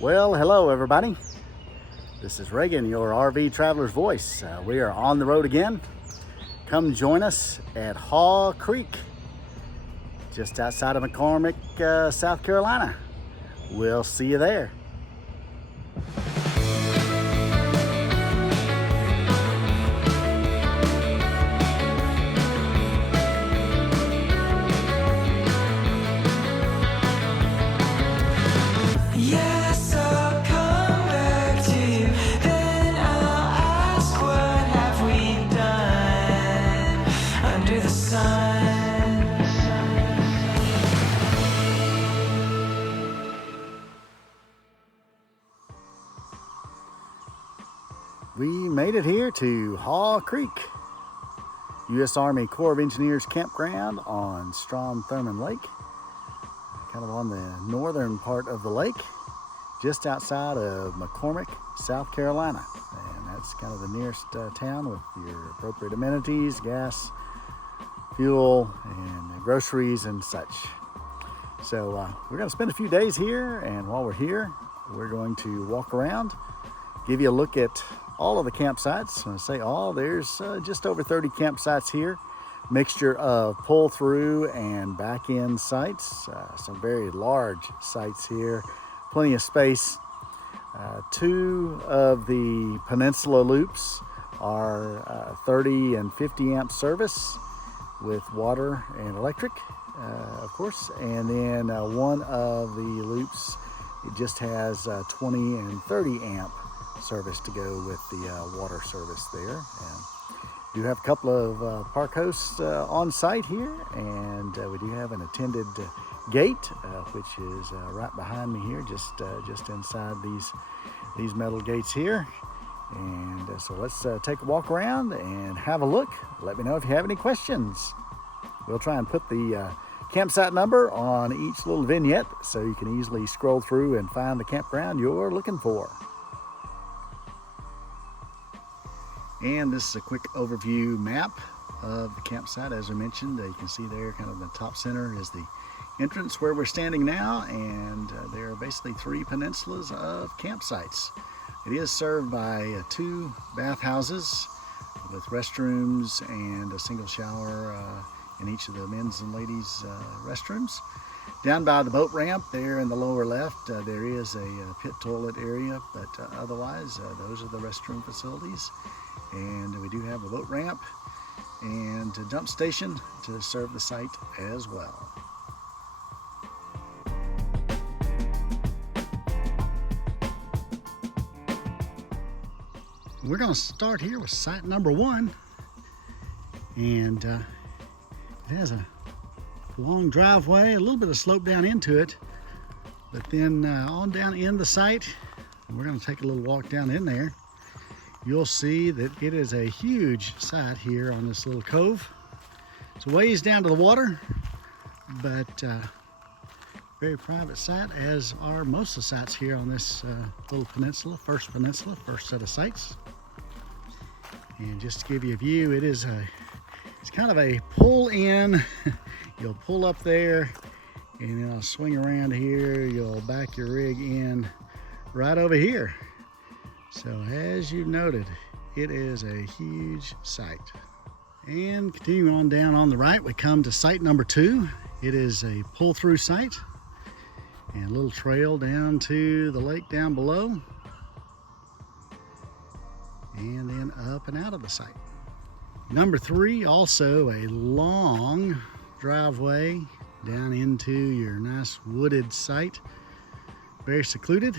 Well, hello everybody. This is Reagan, your RV traveler's voice. We are on the road again. Come join us at Hawe Creek, just outside of McCormick, South Carolina. We'll see you there. Yes, I'll come back to you. Then I'll ask, what have we done under the sun? We made it here to Hawe Creek, U.S. Army Corps of Engineers campground on Strom Thurmond Lake, kind of on the northern part of the lake, just outside of McCormick, South Carolina. And that's kind of the nearest town with your appropriate amenities, gas, fuel, and groceries and such. So we're going to spend a few days here, and while we're here, we're going to walk around, give you a look at all of the campsites. When I say all, there's just over 30 campsites here. Mixture of pull-through and back-end sites. Some very large sites here. Plenty of space. Two of the Peninsula loops are 30 and 50 amp service with water and electric, of course. And then one of the loops, it just has 20 and 30 amp service to go with the water service there. And we do have a couple of park hosts on site here, and we do have an attended gate, which is right behind me here, just inside these metal gates here. And so let's take a walk around and have a look. Let me know if you have any questions. We'll try and put the campsite number on each little vignette so you can easily scroll through and find the campground you're looking for. And this is a quick overview map of the campsite. As I mentioned, you can see there kind of in the top center is the entrance where we're standing now, and there are basically 3 peninsulas of campsites. It is served by 2 bathhouses with restrooms and a single shower in each of the men's and ladies' restrooms. Down by the boat ramp there in the lower left, there is a pit toilet area, but otherwise those are the restroom facilities. And we do have a boat ramp and a dump station to serve the site as well. We're going to start here with site number 1, and it has a long driveway, a little bit of slope down into it, but then on down in the site, we're going to take a little walk down in there. You'll see that it is a huge site here on this little cove. It's a ways down to the water, but very private site, as are most of the sites here on this little peninsula, first set of sites. And just to give you a view, it's kind of a pull in. You'll pull up there, and then I'll swing around here. You'll back your rig in right over here. So as you've noted, it is a huge site. And continuing on down on the right, we come to site number 2. It is a pull-through site and a little trail down to the lake down below, and then up and out of the site. Number 3, also a long driveway down into your nice wooded site, very secluded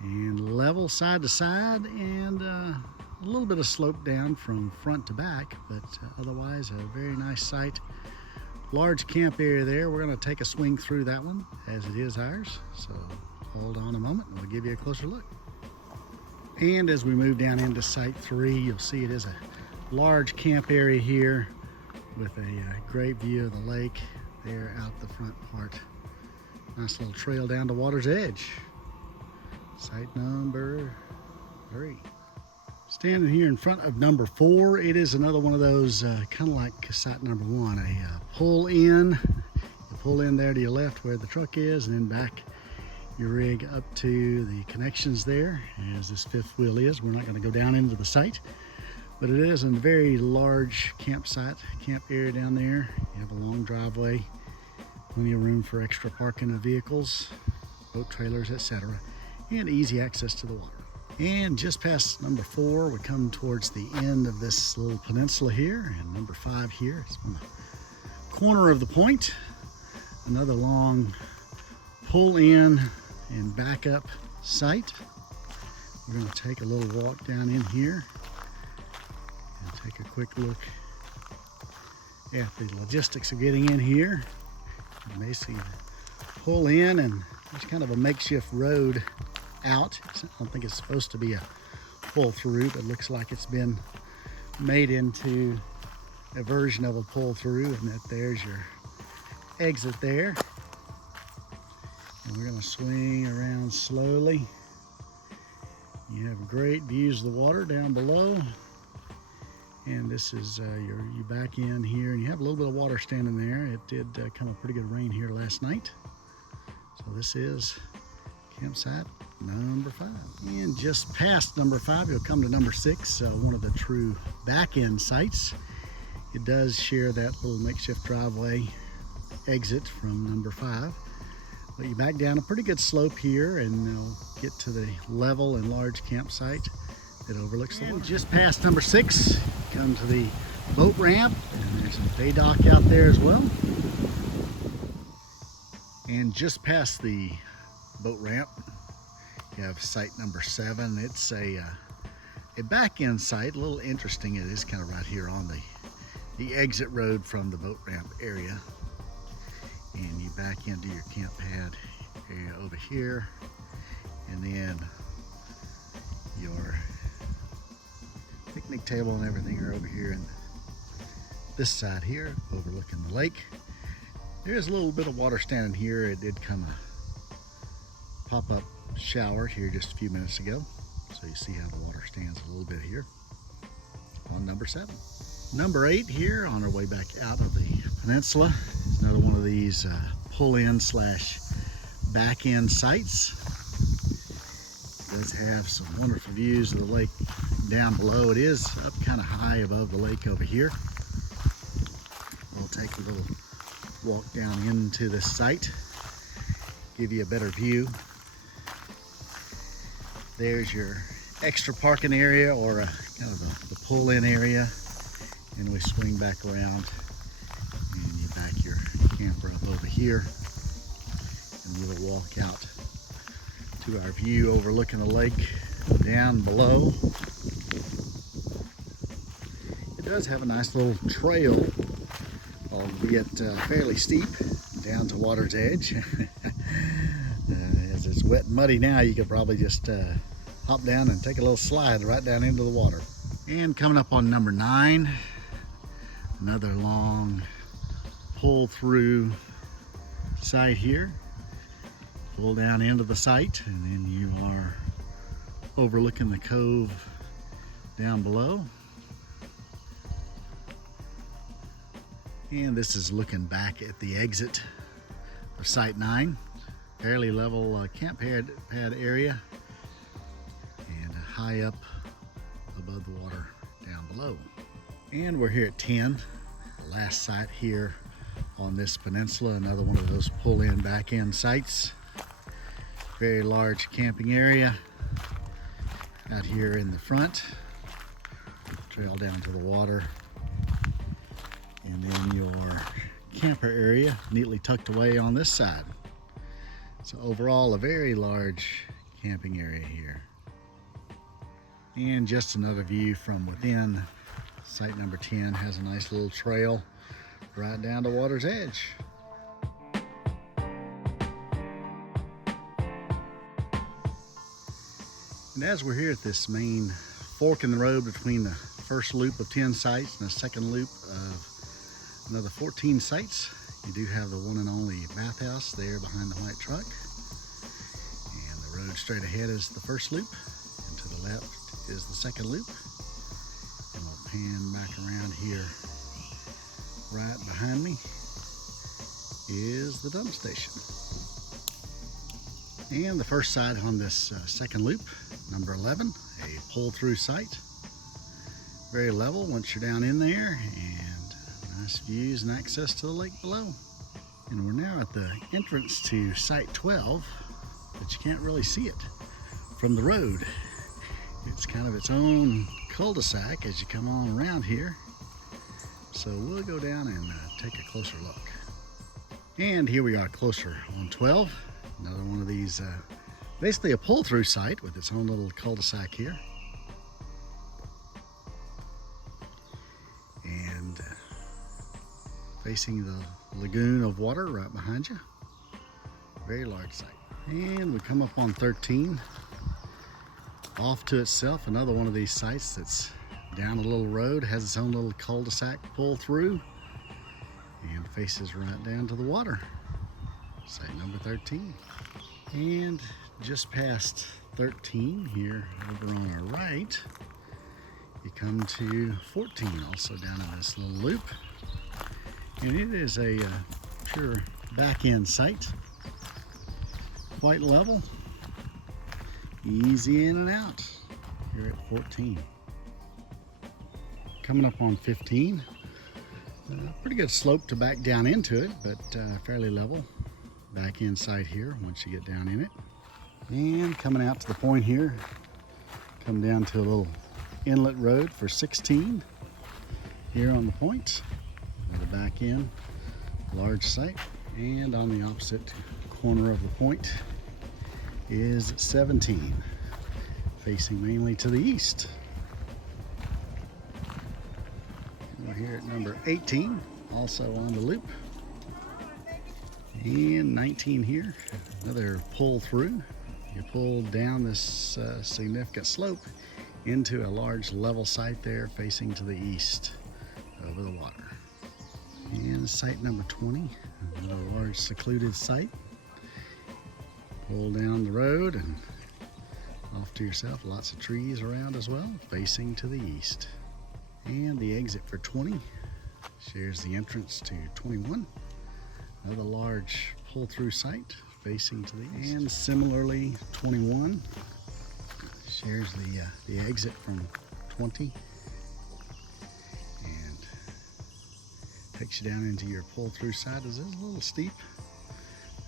and level side to side, and a little bit of slope down from front to back, but otherwise a very nice site. Large camp area there. We're going to take a swing through that one as it is ours, so hold on a moment and we'll give you a closer look. And as we move down into site 3, you'll see it is a large camp area here with a great view of the lake there out the front part. Nice little trail down to water's edge. Site number 3. Standing here in front of number 4, it is another one of those kind of like site number 1, a pull in. You pull in there to your left where the truck is, and then back your rig up to the connections there, as this fifth wheel is. We're not going to go down into the site, but it is a very large campsite, camp area down there. You have a long driveway, plenty of room for extra parking of vehicles, boat trailers, etc., and easy access to the water. And just past number 4, we come towards the end of this little peninsula here, and number 5 here is on the corner of the point. Another long pull in and back up site. We're going to take a little walk down in here and take a quick look at the logistics of getting in here. You basically pull in, and there's kind of a makeshift road out. I don't think it's supposed to be a pull through, but it looks like it's been made into a version of a pull through, and that there's your exit there. And we're going to swing around slowly. You have great views of the water down below, and this is you back in here, and you have a little bit of water standing there. It did come a pretty good rain here last night. So this is campsite number 5. And just past number 5, you'll come to number 6, one of the true back-end sites. It does share that little makeshift driveway exit from number 5. But you back down a pretty good slope here, and you'll get to the level and large campsite that overlooks the water. And just past number 6, come to the boat ramp, and there's a bay dock out there as well. And just past the boat ramp, you have site number 7. It's a back-end site, a little interesting. It is kind of right here on the exit road from the boat ramp area. And you back into your camp pad area over here, and then your picnic table and everything are over here in this side here, overlooking the lake. There is a little bit of water standing here. It did come a pop-up shower here just a few minutes ago, so you see how the water stands a little bit here on number 7. Number 8 here, on our way back out of the peninsula, is another one of these pull-in / back-end sites. It does have some wonderful views of the lake down below. It is up kind of high above the lake over here. We'll take a little walk down into this site, give you a better view. There's your extra parking area, or kind of the pull-in area. And we swing back around, and you back your camper up over here, and we'll walk out to our view overlooking the lake down below. It does have a nice little trail, albeit fairly steep, down to water's edge. As it's wet and muddy now, you could probably just hop down and take a little slide right down into the water. And coming up on number 9, another long pull through site here. Pull down into the site, and then you are overlooking the cove down below. And this is looking back at the exit of site 9. Fairly level camp pad area, and high up above the water down below. And we're here at 10, the last site here on this peninsula, another one of those pull-in back-end sites. Very large camping area out here in the front. Trail down to the water, and then your camper area neatly tucked away on this side. So overall, a very large camping area here. And just another view from within. Site number 10 has a nice little trail right down to water's edge. And as we're here at this main fork in the road between the first loop of 10 sites and the second loop of another 14 sites, you do have the one and only bathhouse there behind the white truck. And the road straight ahead is the first loop, and to the left is the second loop. And we'll pan back around here. Right behind me is the dump station. And the first site on this second loop, number 11, a pull-through site. Very level once you're down in there, and nice views and access to the lake below. And we're now at the entrance to site 12, but you can't really see it from the road. It's kind of its own cul-de-sac as you come on around here. So we'll go down and take a closer look. And here we are closer on 12. Another one of these, basically a pull-through site with its own little cul-de-sac here. And facing the lagoon of water right behind you. Very large site. And we come up on 13. Off to itself, another one of these sites that's down a little road, has its own little cul-de-sac pull through, and faces right down to the water. Site number 13. And just past 13 here over on our right, you come to 14, also down in this little loop. And it is a pure back-end site. Quite level. Easy in and out here at 14. Coming up on 15. Pretty good slope to back down into it, but fairly level. Back inside here once you get down in it. And coming out to the point here, come down to a little inlet road for 16 here on the point. At the back end, large site. And on the opposite corner of the point is 17, facing mainly to the east. And we're here at number 18, also on the loop. And 19 here, another pull through. You pull down this significant slope into a large level site there facing to the east over the water. And site number 20, another large secluded site. Pull down the road and off to yourself, lots of trees around as well, facing to the east. And the exit for 20 shares the entrance to 21. Another large pull-through site facing to the east. And similarly, 21 shares the exit from 20 and takes you down into your pull-through site. It's a little steep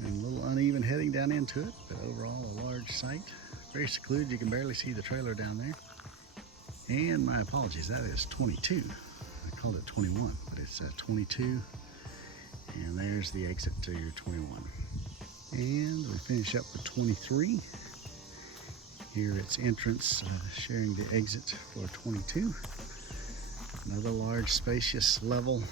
and a little uneven heading down into it, but overall a large site. Very secluded, you can barely see the trailer down there. And my apologies, that is 22. I called it 21, but it's 22. And there's the exit to your 21. And we finish up with 23. Here it's entrance, sharing the exit for 22. Another large, spacious, level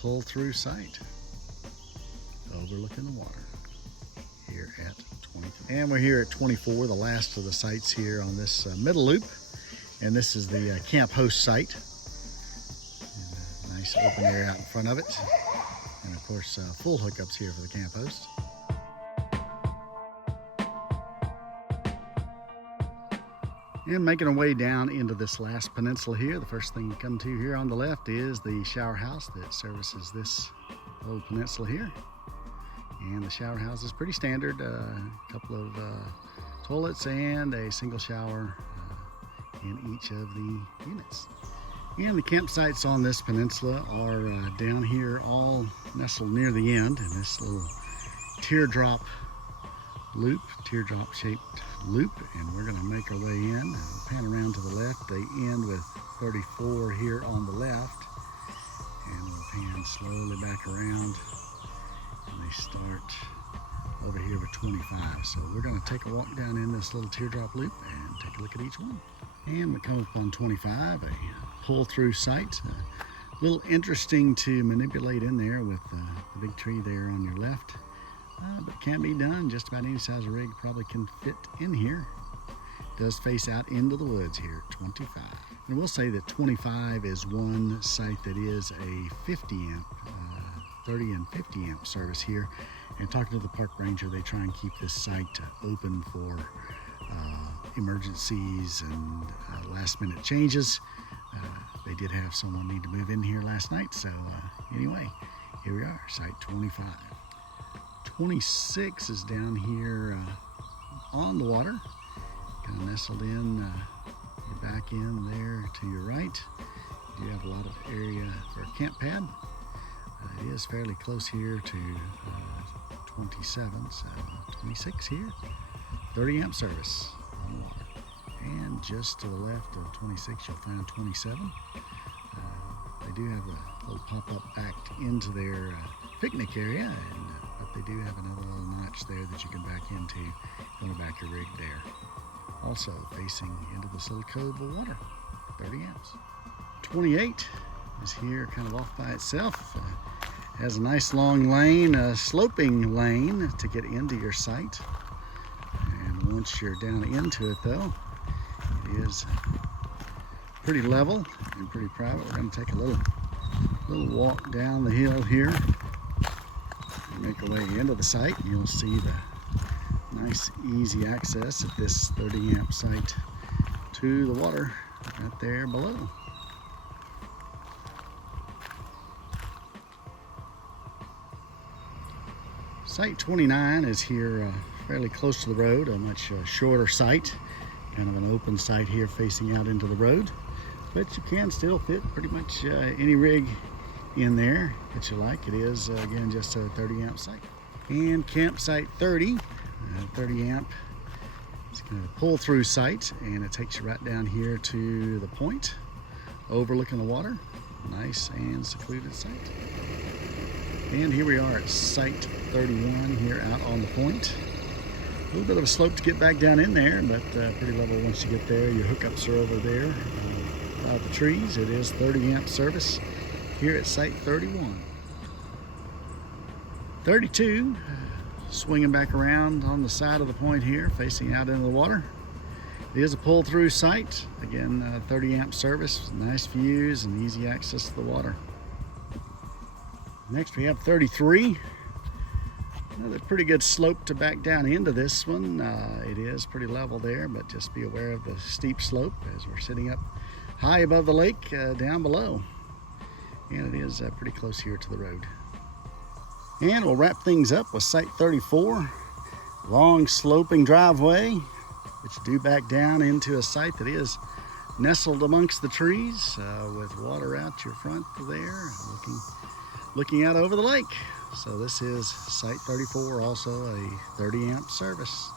pull-through site overlooking the water here at 23. And we're here at 24, the last of the sites here on this middle loop. And this is the camp host site. And a nice open area out in front of it. And of course, full hookups here for the camp host. And making our way down into this last peninsula here, the first thing you come to here on the left is the shower house that services this little peninsula here. And the shower house is pretty standard, a couple of toilets and a single shower in each of the units. And the campsites on this peninsula are down here, all nestled near the end in this little teardrop loop, teardrop shaped loop. And we're going to make our way in, pan around to the left. They end with 34 here on the left, and we'll pan slowly back around, and they start over here with 25. So we're going to take a walk down in this little teardrop loop and take a look at each one. And we come up on 25, a pull-through site. A little interesting to manipulate in there with the big tree there on your left. But it can be done. Just about any size rig probably can fit in here. It does face out into the woods here at 25. And I will say that 25 is one site that is a 50 amp, 30 and 50 amp service here. And talking to the park ranger, they try and keep this site open for emergencies and last minute changes. They did have someone need to move in here last night, so anyway, here we are, site 25. 26 is down here on the water, kind of nestled in your back end there to your right. You have a lot of area for a camp pad. It is fairly close here to 27, so 26 here. 30 amp service on the water. And just to the left of 26, you'll find 27. They do have a little pop-up back into their picnic area, but they do have another little notch there that you can back into if you want to back your rig there. Also facing into this little cove of water, 30 amps. 28 is here kind of off by itself. Has a nice long lane, a sloping lane to get into your site. And once you're down into it though, it is pretty level and pretty private. We're going to take a little walk down the hill here and make our way into the site, and you'll see the nice easy access of this 30 amp site to the water right there below. Site 29 is here fairly close to the road, a much shorter site, kind of an open site here facing out into the road, but you can still fit pretty much any rig in there that you like. It is again just a 30 amp site. And campsite 30 amp, it's kind of a pull through site, and it takes you right down here to the point overlooking the water. Nice and secluded site. And here we are at site 31 here out on the point. A little bit of a slope to get back down in there, but pretty level once you get there. Your hookups are over there by the trees. It is 30 amp service here at site 31. 32, swinging back around on the side of the point here, facing out into the water. It is a pull-through site. Again, 30 amp service, nice views and easy access to the water. Next we have 33. Another pretty good slope to back down into this one. It is pretty level there, but just be aware of the steep slope as we're sitting up high above the lake down below. And it is pretty close here to the road. And we'll wrap things up with site 34. Long sloping driveway that you do back down into a site that is nestled amongst the trees with water out your front there, looking out over the lake. So this is site 34, also a 30 amp service.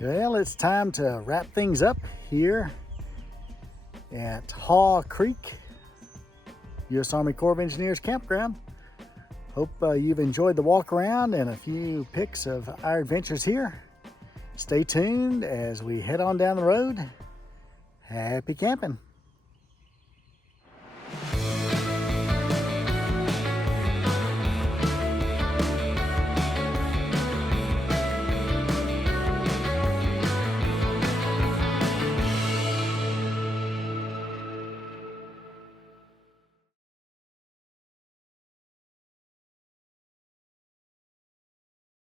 Well, it's time to wrap things up here at Hawe Creek, U.S. Army Corps of Engineers Campground. Hope you've enjoyed the walk around and a few pics of our adventures here. Stay tuned as we head on down the road. Happy camping.